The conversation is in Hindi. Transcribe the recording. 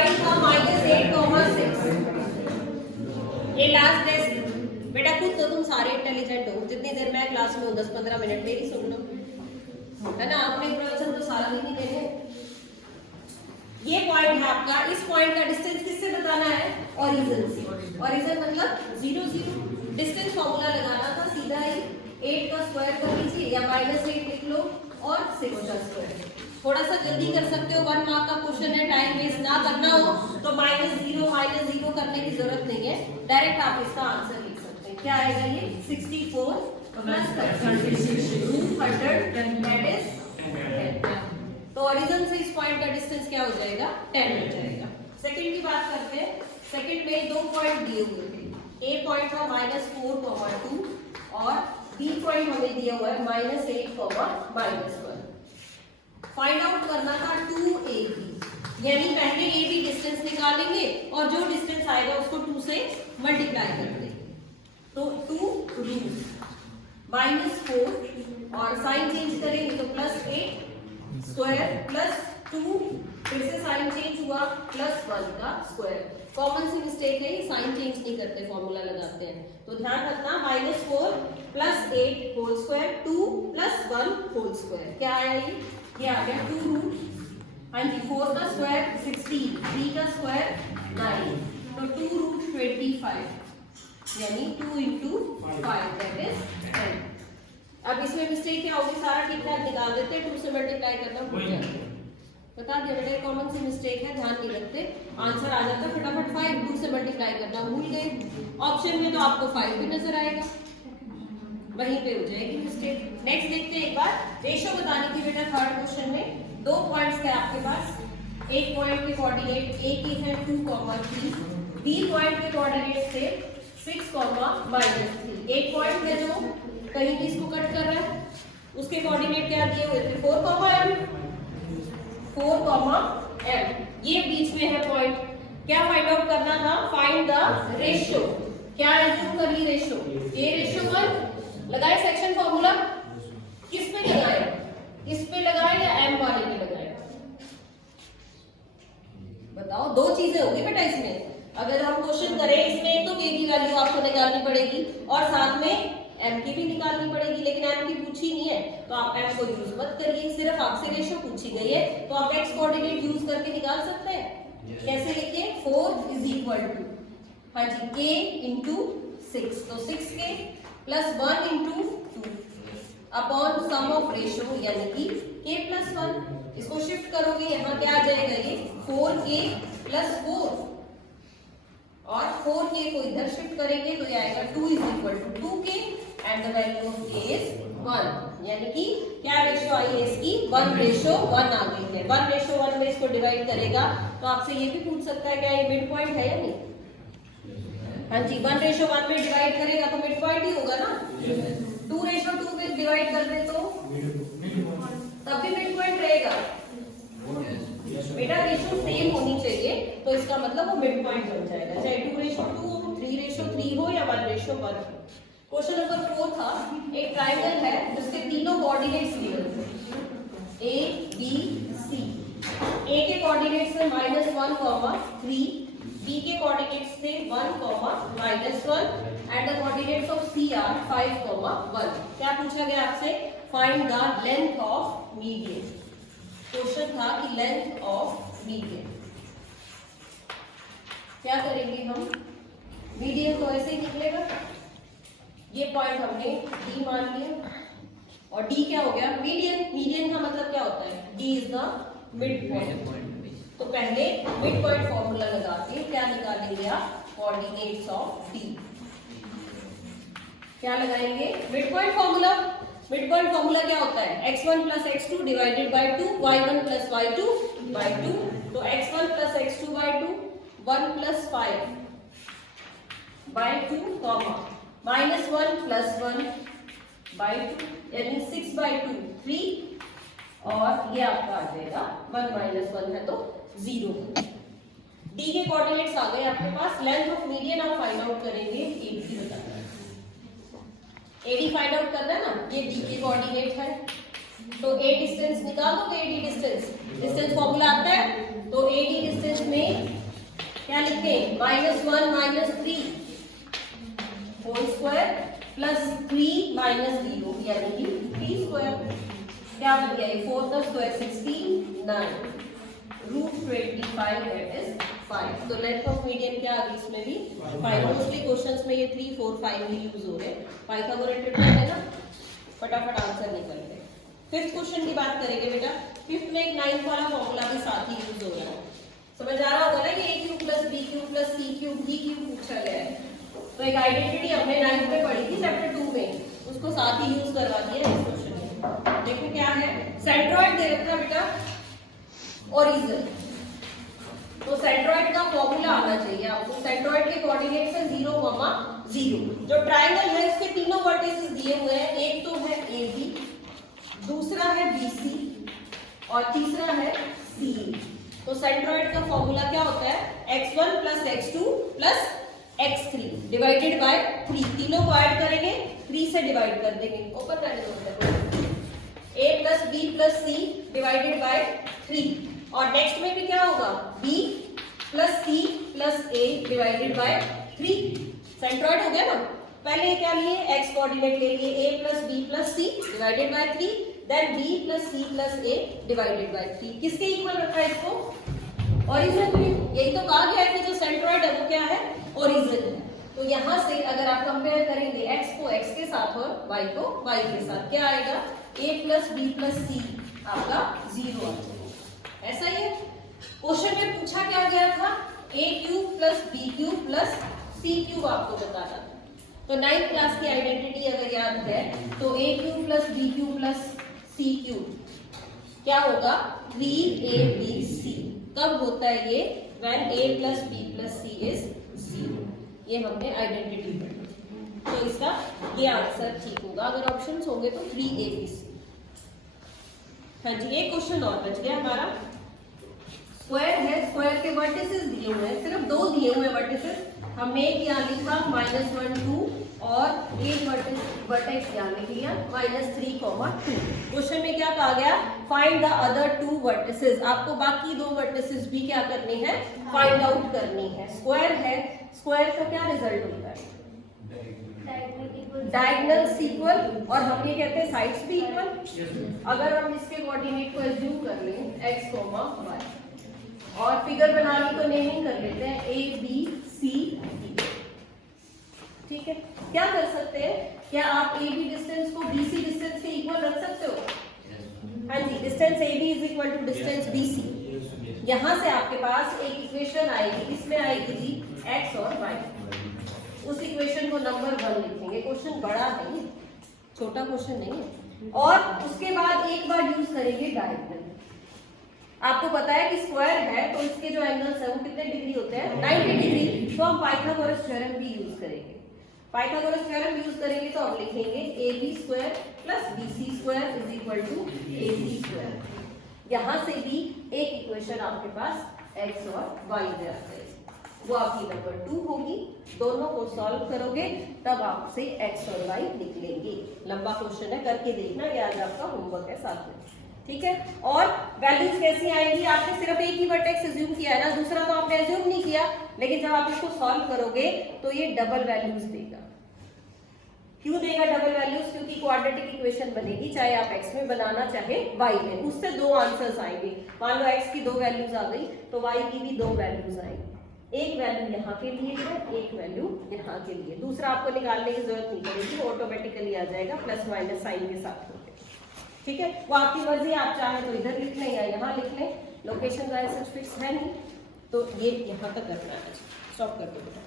पॉइंट था -8,6। ये लास्ट टेस्ट बेटा, खुद तो तुम सारे इंटेलिजेंट हो, जितनी देर मैं क्लास में हूँ 10-15 मिनट मेरी सुन लो, है ना। आपने प्रवचन तो सारा दिन ही देने। ये पॉइंट है आपका, इस पॉइंट का डिस्टेंस किससे बताना है? ओरिजिन से। ओरिजिन मतलब 0 0। डिस्टेंस फॉर्मूला लगाना था सीधा ही, 8 का स्क्वायर कर लीजिए या -8 लिख लो और 6 का स्क्वायर। थोड़ा सा जल्दी कर सकते हो, 1 मार्क का क्वेश्चन है, टाइम वेस्ट ना करना हो तो -0 करने की जरूरत नहीं है, डायरेक्ट आप इसका आंसर लिख सकते हैं। क्या आएगा ये? 64 प्लस 200 दैट इज 10। तो ओरिजिन से इस पॉइंट का डिस्टेंस क्या हो जाएगा? 10 हो जाएगा। सेकंड की बात करते हैं। सेकंड में दो पॉइंट दिए हुए थे। ए पॉइंट था -4,2 और बी पॉइंट हमें दिया हुआ है -8, -1। फाइंड आउट करना था 2ab, यानी पहले ए बी डिस्टेंस निकालेंगे और जो डिस्टेंस आएगा उसको 2 से मल्टीप्लाई कर देंगे। तो 2 रूट -4 और साइन चेंज करेंगे तो +8 स्क्वायर +2, फिर से साइन चेंज हुआ +1 का स्क्वायर। कॉमन सी मिस्टेक है, साइन चेंज नहीं करते, फॉर्मूला लगाते हैं। तो ध्यान रखना, -4 + 8 होल स्क्वायर 2 + 1 होल स्क्वायर। क्या आया ये आ गया 2 रूट, हाँ जी, 4 का स्क्वायर 16, 3 का स्क्वायर 9, तो 2 रूट 25, यानी 2 × 5 दैट इज 10। अब इसमें मिस्टेक क्या होगी? सारा ठीक ठाक निकाल देते हैं, 2 से मल्टीप्लाई करना भूल जाते हैं। बता दिया बेटा, कॉमन सी मिस्टेक है, ध्यान नहीं रखते, आंसर आ जाता फटाफट 5, 2 से मल्टीप्लाई करना भूल गए। ऑप्शन में तो आपको 5 भी नजर आएगा, वहीं पे हो जाएगी मिस्टेक। नेक्स्ट देखते हैं, एक बार रेशो बतानी थी बेटा। थर्ड क्वेश्चन में 2 पॉइंट्स थे आपके पास। एक पॉइंट के कोऑर्डिनेट ए के हैं 2, 3, बी पॉइंट के कोऑर्डिनेट थे 6, -3। एक पॉइंट है जो कहीं भी इसको कट कर रहा है, उसके कोऑर्डिनेट क्या दिए हुए थे? 4, m। ये बीच में है पॉइंट। क्या फाइंड आउट करना था? Find the ratio. क्या एज्यूम कर ली? रेशियो A:1 लगाए। सेक्शन फॉर्मूला किस पे लगाए? इस पे लगाए या m वाले पे लगाए? बताओ, दो चीजें होगी बेटा इसमें। अगर हम क्वेश्चन करें इसमें तो k की वैल्यू आपको निकालनी पड़ेगी और साथ में m की भी निकालनी पड़ेगी, लेकिन m की पूछी नहीं है तो आप m को यूज मत करिए। सिर्फ आपसे रेशियो पूछी गई है तो आप x कोऑर्डिनेट यूज करके निकाल सकते हैं। कैसे लिखिए? 4 = हाँ जी k × 6, तो 6k + 1 × 2 upon some of ratio, यानी कि k + 1। इसको शिफ्ट करोगे, यहाँ क्या आ जाएगा? ये 4k + 4 और 4k को इधर शिफ्ट करेंगे तो ये आएगा 2 = 2k and the value of k is 1, यानी कि क्या रेशियो आई है इसकी? 1:1 आ गई है। 1:1 में इसको डिवाइड करेगा तो आपसे ये भी पूछ सकता है क्या ये मिड पॉइंट है या नहीं? हाँ जी, 1:1 में डिवाइड करेगा तो मिड पॉइंट ही होगा ना। 2:2 में डिवाइड कर दे तो तब भी मिड पॉइंट रहेगा बेटा। रेशियो सेम होनी चाहिए तो इसका मतलब वो मिड पॉइंट बन जाएगा, चाहे 2:2 हो, 3:3 हो या 1:1 हो। क्वेश्चन नंबर 4 था, एक ट्रायंगल है जिसके तीनों कोऑर्डिनेट्स गिवन थे a b c। a के कोऑर्डिनेट्स थे -1, 3, b के कोऑर्डिनेट्स थे 1, -1 and the coordinates of c are 5, 1। क्या पूछा गया आपसे? Find the length of median. Question था कि लेंथ ऑफ मीडियन। क्या करेंगे हम? मीडियन तो ऐसे ही निकलेगा, ये पॉइंट हमने D मान लिया और D क्या हो गया? मीडियन। मीडियन का मतलब क्या होता है? D is the mid point. तो पहले मिड पॉइंट फॉर्मूला लगा के क्या निकालेंगे आप? Coordinates of D। क्या लगाएंगे? Mid point formula. Mid point formula क्या होता है? x1 + x2 / 2, y1 + y2 / 2। तो x1 + x2 / 2, 1 + 5 / 2, -1 + 1 / 2, यानी 6/2 3 और ये आपका आ जाएगा 1 - 1 है तो 0। D के कोऑर्डिनेट्स आ गए आपके पास। लेंथ ऑफ मीडियन आप फाइंड आउट करेंगे। AB बताना है, AD फाइंड आउट करना है ना। ये D के कोऑर्डिनेट है तो A डिस्टेंस निकाल दो। AD डिस्टेंस फॉर्मूला आता है तो AD डिस्टेंस में -1 -3 होल स्क्वायर प्लस 3 माइनस 0 यानी कि 3 स्क्वायर। क्या बन गया ये 4 का स्क्वायर 16 9 √25 दैट इज 5। तो लेंथ ऑफ मीडियन क्या आ गई इसमें भी 5। मोस्टली क्वेश्चंस में ये 3 4 5 ही यूज हो रहे हैं। पाइथागोरस ट्रिपलेट है ना, फटाफट आंसर निकल गए। फिफ्थ क्वेश्चन की बात करेंगे बेटा। फिफ्थ में एक 9th वाला फॉर्मूला भी साथ ही यूज हो रहा है। समझ आ रहा होगा ना कि a cube plus b cube plus c cube d cube पूछा गया है। तो एक आइडेंटिटी हमने 9th में पढ़ी थी चैप्टर 2 में, उसको साथ ही यूज करवा दिया इस क्वेश्चन में। देखो क्या है, सेंट्रॉइड दे रखा बेटा ओरिजिन। तो सेंट्रॉइड का फॉर्मूला आना चाहिए आपको। सेंट्रॉइड के कोऑर्डिनेट्स है 0, 0। जो ट्रायंगल है इसके तीनों वर्टिसेस दिए हुए हैं। एक तो है AB, दूसरा है BC और तीसरा है CE। तो सेंट्रॉइड का फॉर्मूला क्या होता है, x1 plus x2 plus x3 divided by 3। तीनों को ऐड करेंगे 3 से डिवाइड कर देंगे। ओपन करने दो a plus b plus c divided by 3। और नेक्स्ट में भी क्या होगा, b plus c plus a divided by 3। Centroid हो गया ना। पहले क्या लिए, x कोऑर्डिनेट ले लिए a plus b plus c divided by 3, then b plus c plus a divided by 3। किसके इक्वल रखा है इसको, ओरिजिन में। यही तो कहा गया है कि जो सेंट्रॉइड है वो क्या है, ओरिजिन है। तो यहाँ से अगर आप कंपेयर करेंगे x को x के साथ और y को y के साथ, क्या आएगा, a plus b plus c आपका 0 आ जाएगा। ऐसा ही है। क्वेश्चन में पूछा क्या गया था, a cube plus b cube plus c cube आपको बताना था। तो 9th क्लास की आइडेंटिटी अगर याद है तो a cube plus b cube plus c cube क्या होगा, 3abc। कब होता है ये, when a plus b plus c is 0। ये हमने आइडेंटिटी पढ़ी। तो इसका ये आंसर ठीक होगा। अगर ऑप्शंस होंगे तो 3abc। हाँ जी, एक क्वेश्चन और बच गया हमारा। स्क्वायर है, स्क्वायर के वर्टिसेस दिए हुए हैं, सिर्फ 2 दिए हुए वर्टिसेस। हमने एक यहाँ लिखा -1 2 और एक वर्टेक्स यहाँ लिख लिया -3, 2। क्वेश्चन में क्या कहा गया, फाइंड द अदर 2 वर्टिसेस। आपको बाकी 2 वर्टिसेस भी क्या करनी है, फाइंड आउट करनी है। स्क्वायर है, स्क्वायर का क्या रिजल्ट होता है, डायगोनल्स इक्वल, और हम ये कहते हैं साइड्स भी इक्वल। अगर हम इसके कोऑर्डिनेट को एज्यूम कर लें x, y और फिगर बनाने को नेमिंग कर लेते हैं a b c d। ठीक है, क्या कर सकते हैं, क्या आप a b डिस्टेंस को b c डिस्टेंस के इक्वल रख सकते हो? हाँ जी, distance a b is equal to distance b c। यहाँ से आपके पास एक इक्वेशन आएगी, इसमें आएगी जी x और y। उस इक्वेशन को नंबर 1 लिखेंगे। क्वेश्चन बड़ा नहीं, छोटा क्वेश्चन नहीं है। और उसके बाद एक बार यूज करेंगे डायगोनल। आपको पता है कि स्क्वायर है तो इसके जो एंगल्स है वो कितने डिग्री होते हैं, 90 डिग्री। तो हम पाइथागोरस थ्योरम भी यूज करेंगे। पाइथागोरस थ्योरम यूज करेंगे तो हम लिखेंगे ab square plus bc square is equal to ac square. यहाँ से भी एक इक्वेशन आपके पास x और y दे आता है, वो आपकी नंबर 2 होगी। दोनों को सॉल्व करोगे तब आपसे x और y निकलेंगे। लंबा क्वेश्चन है, करके देखना, ये आज आपका होमवर्क है साथ में। ठीक है, और वैल्यूज कैसी आएंगी, आपने सिर्फ एक ही वर्टेक्स एज्यूम किया है ना, दूसरा तो आपने एज्यूम नहीं किया, लेकिन जब आप इसको सॉल्व करोगे तो ये डबल वैल्यूज देगा। क्यों देगा डबल वैल्यूज, क्योंकि क्वाड्रेटिक इक्वेशन बनेगी, चाहे आप x में बनाना चाहे y में, उससे 2 आंसर्स आएंगे। मान लो x की 2 वैल्यूज आ गई तो y की भी 2 वैल्यूज आएंगी। एक वैल्यू यहाँ के लिए है, एक वैल्यू यहाँ के लिए। दूसरा आपको निकालने की जरूरत नहीं पड़ेगी, ऑटोमेटिकली आ जाएगा प्लस माइनस साइन के साथ। ठीक है, वो आपकी मर्जी, आप चाहें तो इधर लिख लें या यहाँ लिख लें। लोकेशन का ऐसा फिक्स है नहीं, तो ये यहाँ तक करना है। स्टॉप कर दो बेटा।